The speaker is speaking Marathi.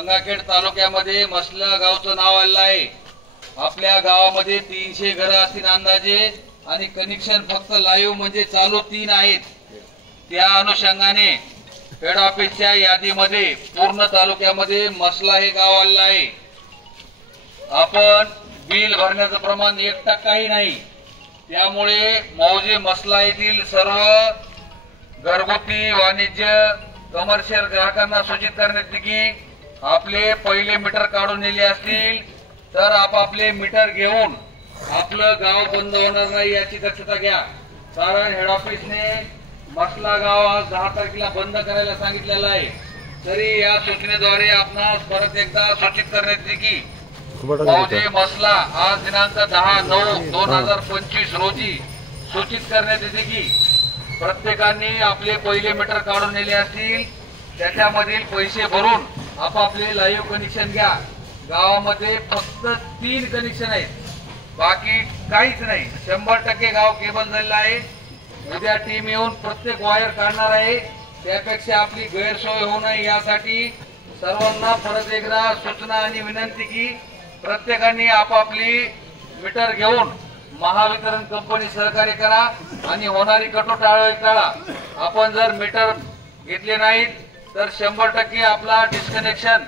गंगाखेड तालुक्यामध्ये मसला गावचं नाव आलेलं आहे। आपल्या गावामध्ये 300 घरं असतील अंदाजे आणि कनेक्शन फक्त लाईव्ह म्हणजे चालू 3 आहेत। त्या अनुषंगाने हेड ऑफिसच्या यादीमध्ये पूर्ण तालुक्यामध्ये मसला हे गाव आलेलं आहे। आपण बिल भरण्याचं प्रमाण 1% नाही। त्यामुळे मौजे मसला येथील सर्व घरगुती वाणिज्य कमर्शियल ग्राहकांना सूचित करण्यात येते की आपले पहिले मीटर काढून नेले असतील तर आपापले मीटर घेऊन आपलं गाव बंद होणार नाही याची दक्षता घ्या। कारण हेड ऑफिसने मसला गाव आज 10 तारखेला बंद करायला सांगितलेलं आहे। तरी या सूचनेद्वारे आपणास परत एकदा सूचित करण्यात येते की मौजे मसला आज दिनांक 10/9/2025 रोजी सूचित करण्यात येते की प्रत्येकाने आपले पहिले मीटर काढून नेले असतील त्याच्यामधील पैसे भरून आपापले लाईव्ह कनेक्शन घ्या। गावामध्ये फक्त 3 कनेक्शन आहेत, बाकी काहीच नाही। 100% गाव केबल झालेलं आहे। उद्या टीम येऊन प्रत्येक वायर काढणार आहे। त्यापेक्षा आपली गैरसोय होऊ नये यासाठी सर्वांना परत एकदा सूचना आणि विनंती की प्रत्येकाने आपापली मीटर घेऊन महावितरण कंपनी सहकार्य करा आणि होणारी कटोकट टाळा। आपण जर मीटर घेतले नाहीत तर 100% आपला डिस्कनेक्शन